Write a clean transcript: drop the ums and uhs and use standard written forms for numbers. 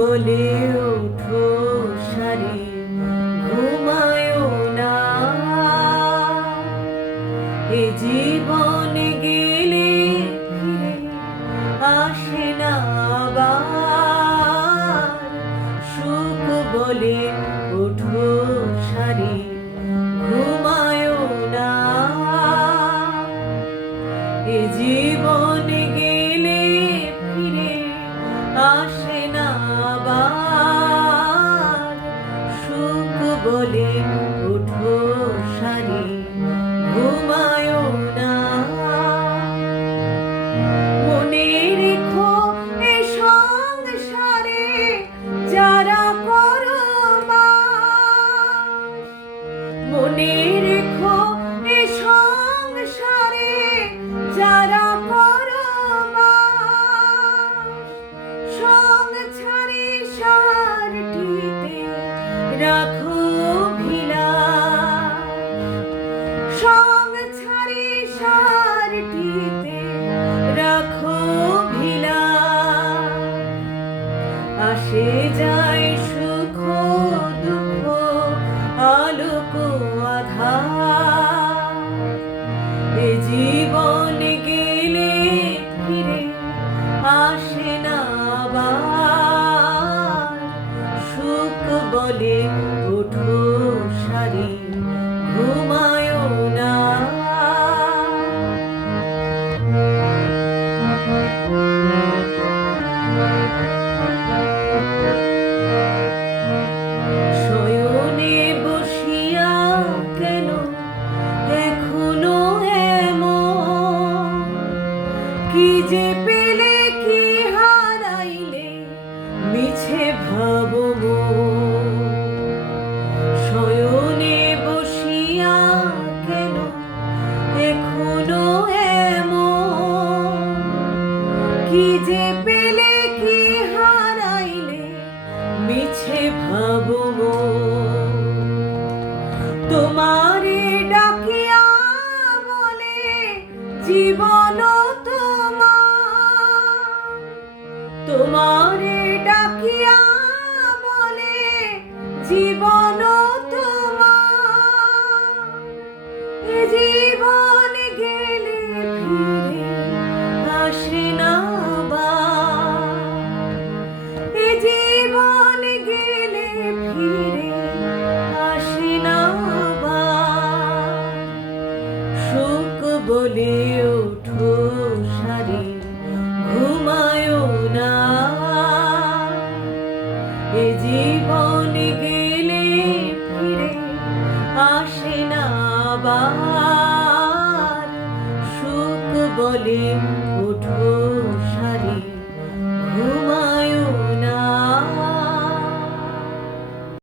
বলে ওঠো সারি ঘুমায়ো না, এ জীবন গেলে ফিরে আসে না আবার। সুখ বলে ওঠো সারি ঘুমায়ো না, এ জীবন গেলে ফিরে আসে না আবার। সুখ বলে ওঠো সারি ঘুমায়ো না। মনে রেখো এ সংসারে যারা করো বাস, মনে রেখো এ সংসারে যারা করো বাস। সংসারে সারটিতে রাখো অভিলাষ, সংসারে সারটিতে রাখো অভিলাষ। আসে যায় সুখ দুঃখ আলোক আধার, এ জীবন গেলে ফিরে আসে না আবার। সুখ বলে ওঠো সারি ঘুমায়ো না। শয়নে বসিয়া কেন এখনো এমন, কি যে পেলে কি হারাইলে মিছে ভাবো মন। শয়নে বসিয়া কেন এখনো এমন, কি যে পেলে কি হারাইলে মিছে ভাবো মন। তোমারে ডাকিয়া বলে জীবন তোমার, তোমারে ডাকিয়া বলে জীবন তোমার। এ জীবন গেলে ফিরে আসে না আবার, এ জীবন গেলে ফিরে আসে না আবার। সুখ বলে ওঠো সারি ঘুমায়ো না, এ জীবন গেলে ফিরে আসে না আবার। সুখ বলে ওঠো